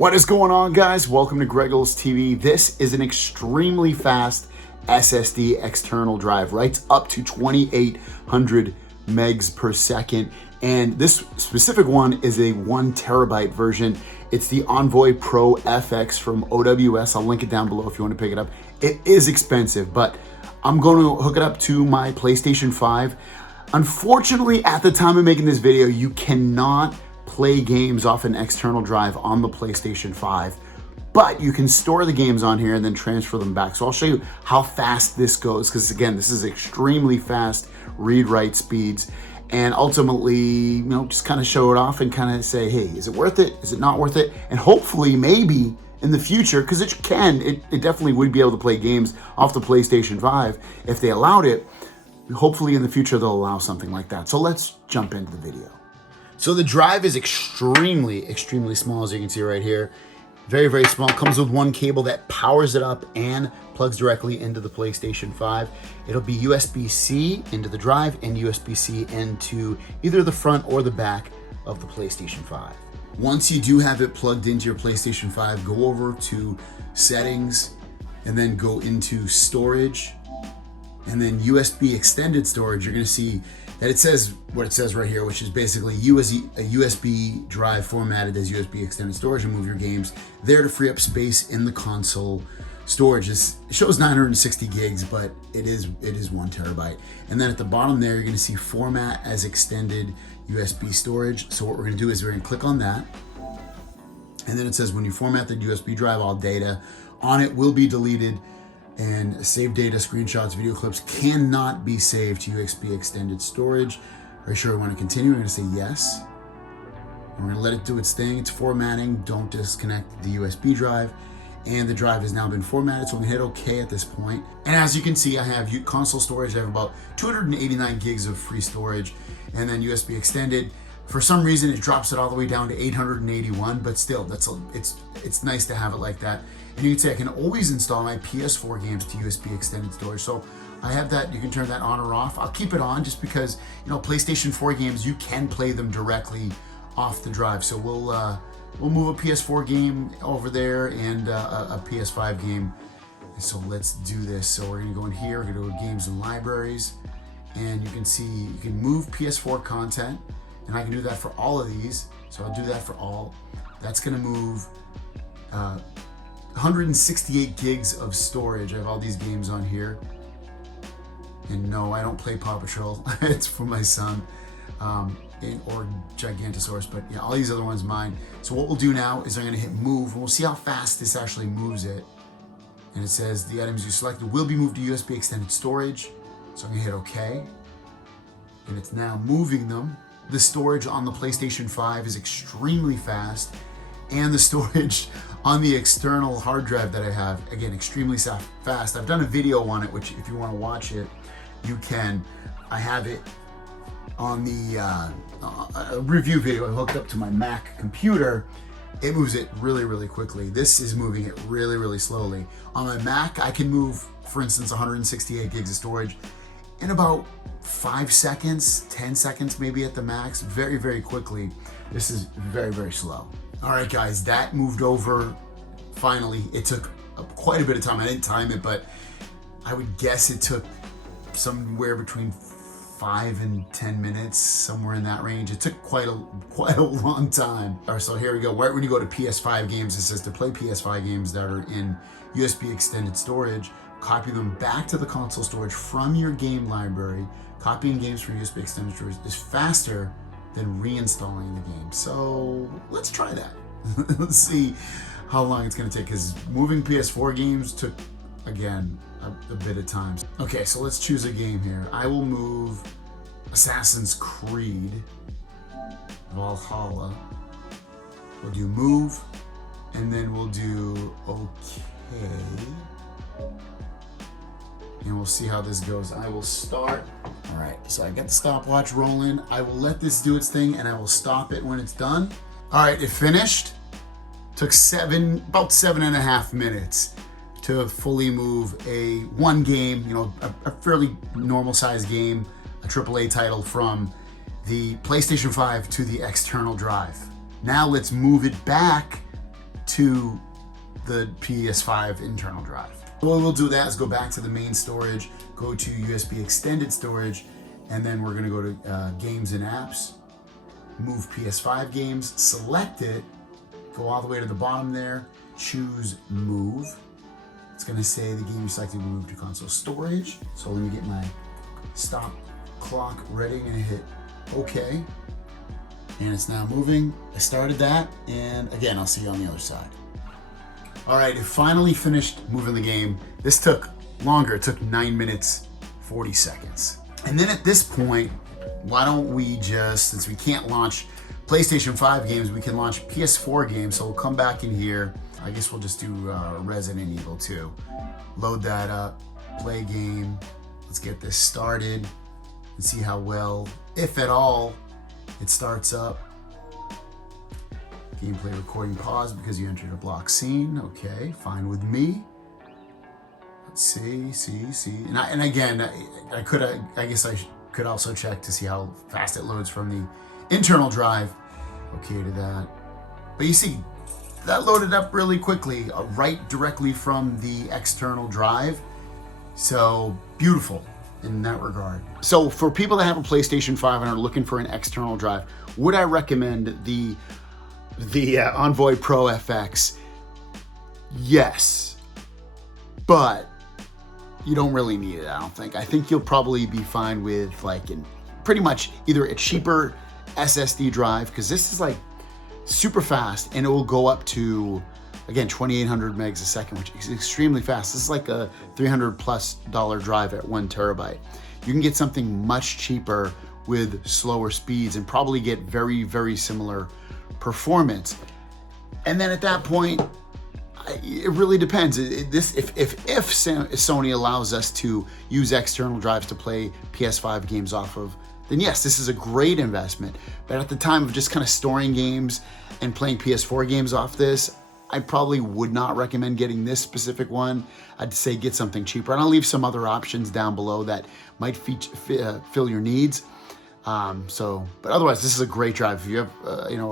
What is going on, guys? Welcome to Greggles TV. This is an extremely fast SSD external drive, writes up to 2,800 megs per second. And this specific one is a 1 terabyte version. It's the Envoy Pro FX from OWS. I'll link it down below if you want to pick it up. It is expensive, but I'm going to hook it up to my PlayStation 5. Unfortunately, at the time of making this video, you cannot play games off an external drive on the PlayStation 5, but you can store the games on here and then transfer them back. So I'll show you how fast this goes, because again, this is extremely fast read-write speeds, and ultimately, just kind of show it off and kind of say, hey, is it worth it? Is it not worth it? And hopefully, maybe in the future, because it definitely would be able to play games off the PlayStation 5 if they allowed it. Hopefully in the future, they'll allow something like that. So let's jump into the video. So the drive is extremely small, as you can see right here. Very, very small. Comes with one cable that powers it up and plugs directly into the PlayStation 5. It'll be USB-C into the drive and USB-C into either the front or the back of the PlayStation 5. Once you do have it plugged into your PlayStation 5, go over to Settings and then go into Storage and then USB Extended Storage. You're going to see that it says what it says right here, which is basically a USB drive formatted as USB extended storage, and move your games there to free up space in the console storage. It shows 960 gigs, but it is 1 terabyte. And then at the bottom there, you're gonna see format as extended USB storage. So what we're gonna do is we're gonna click on that. And then it says when you format the USB drive, all data on it will be deleted, and saved data, screenshots, video clips cannot be saved to USB extended storage. Are you sure we want to continue? We're going to say yes. And we're going to let it do its thing. It's formatting. Don't disconnect the USB drive. And the drive has now been formatted, so I'm going to hit OK at this point. And as you can see, I have console storage. I have about 289 gigs of free storage, and then USB extended. For some reason, it drops it all the way down to 881, but still, it's nice to have it like that. And you can see I can always install my PS4 games to USB extended storage. So I have that. You can turn that on or off. I'll keep it on just because, PlayStation 4 games, you can play them directly off the drive. So we'll move a PS4 game over there and a PS5 game. So let's do this. So we're gonna go in here. We're gonna go to Games and Libraries, and you can see you can move PS4 content, and I can do that for all of these. So I'll do that for all. That's gonna move 168 gigs of storage. I have all these games on here. And no, I don't play Paw Patrol. It's for my son, or Gigantosaurus, but yeah, all these other ones mine. So what we'll do now is I'm gonna hit move, and we'll see how fast this actually moves it. And it says the items you selected will be moved to USB extended storage. So I'm gonna hit OK. And it's now moving them. The storage on the PlayStation 5 is extremely fast, and the storage on the external hard drive that I have, again, extremely fast. I've done a video on it, which if you want to watch it, you can. I have it on the review video I hooked up to my Mac computer. It moves it really quickly. This is moving it really slowly. On my Mac, I can move, for instance, 168 gigs of storage in about 5 seconds, 10 seconds maybe at the max, very quickly. This is very slow. All right, guys, that moved over finally. It took quite a bit of time. I didn't time it, but I would guess it took somewhere between 5 and 10 minutes, somewhere in that range. It took quite a long time. All right, so here we go. Right when you go to PS5 games, it says to play PS5 games that are in USB extended storage, copy them back to the console storage from your game library. Copying games from USB extended storage is faster than reinstalling the game. So let's try that. Let's see how long it's gonna take, because moving PS4 games took, again, a bit of time. Okay, so let's choose a game here. I will move Assassin's Creed Valhalla. We'll do move, and then we'll do okay. And we'll see how this goes. I will start. All right, so I got the stopwatch rolling. I will let this do its thing, and I will stop it when it's done. All right, it finished. Took about 7.5 minutes to fully move one game, a fairly normal sized game, a AAA title from the PlayStation 5 to the external drive. Now let's move it back to the PS5 internal drive. What we'll do that is go back to the main storage, go to USB extended storage, and then we're gonna go to games and apps, move PS5 games, select it, go all the way to the bottom there, choose move. It's gonna say the game you selected will move to console storage. So let me get my stop clock ready. I'm gonna hit OK. And it's now moving. I started that, and again, I'll see you on the other side. All right, it finally finished moving the game. This took longer. It took 9 minutes, 40 seconds. And then at this point, why don't we just, since we can't launch PlayStation 5 games, we can launch PS4 games. So we'll come back in here. I guess we'll just do Resident Evil 2. Load that up, play game. Let's get this started and see how well, if at all, it starts up. Gameplay recording pause because you entered a block scene. Okay, fine with me. Let's see. And again, I guess I could also check to see how fast it loads from the internal drive. Okay to that. But you see, that loaded up really quickly, right directly from the external drive. So beautiful in that regard. So for people that have a PlayStation 5 and are looking for an external drive, would I recommend the Envoy Pro FX? Yes, but you don't really need it, I don't think. I think you'll probably be fine with like pretty much either a cheaper SSD drive, because this is like super fast and it will go up to, again, 2,800 megs a second, which is extremely fast. This is like a $300+ drive at 1 terabyte. You can get something much cheaper with slower speeds and probably get very, very similar performance. And then at that point, it really depends. If Sony allows us to use external drives to play PS5 games off of, then yes, this is a great investment. But at the time of just kind of storing games and playing PS4 games off this, I probably would not recommend getting this specific one. I'd say get something cheaper. And I'll leave some other options down below that might fill your needs. But otherwise, this is a great drive. If you have,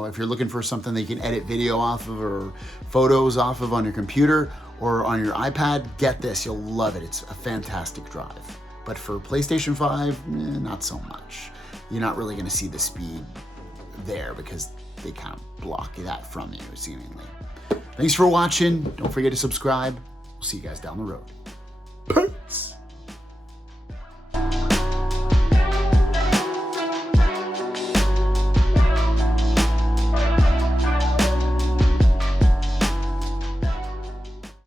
if you're looking for something that you can edit video off of or photos off of on your computer or on your iPad, get this. You'll love it. It's a fantastic drive. But for PlayStation 5, not so much. You're not really going to see the speed there because they kind of block that from you, seemingly. Thanks for watching. Don't forget to subscribe. We'll see you guys down the road.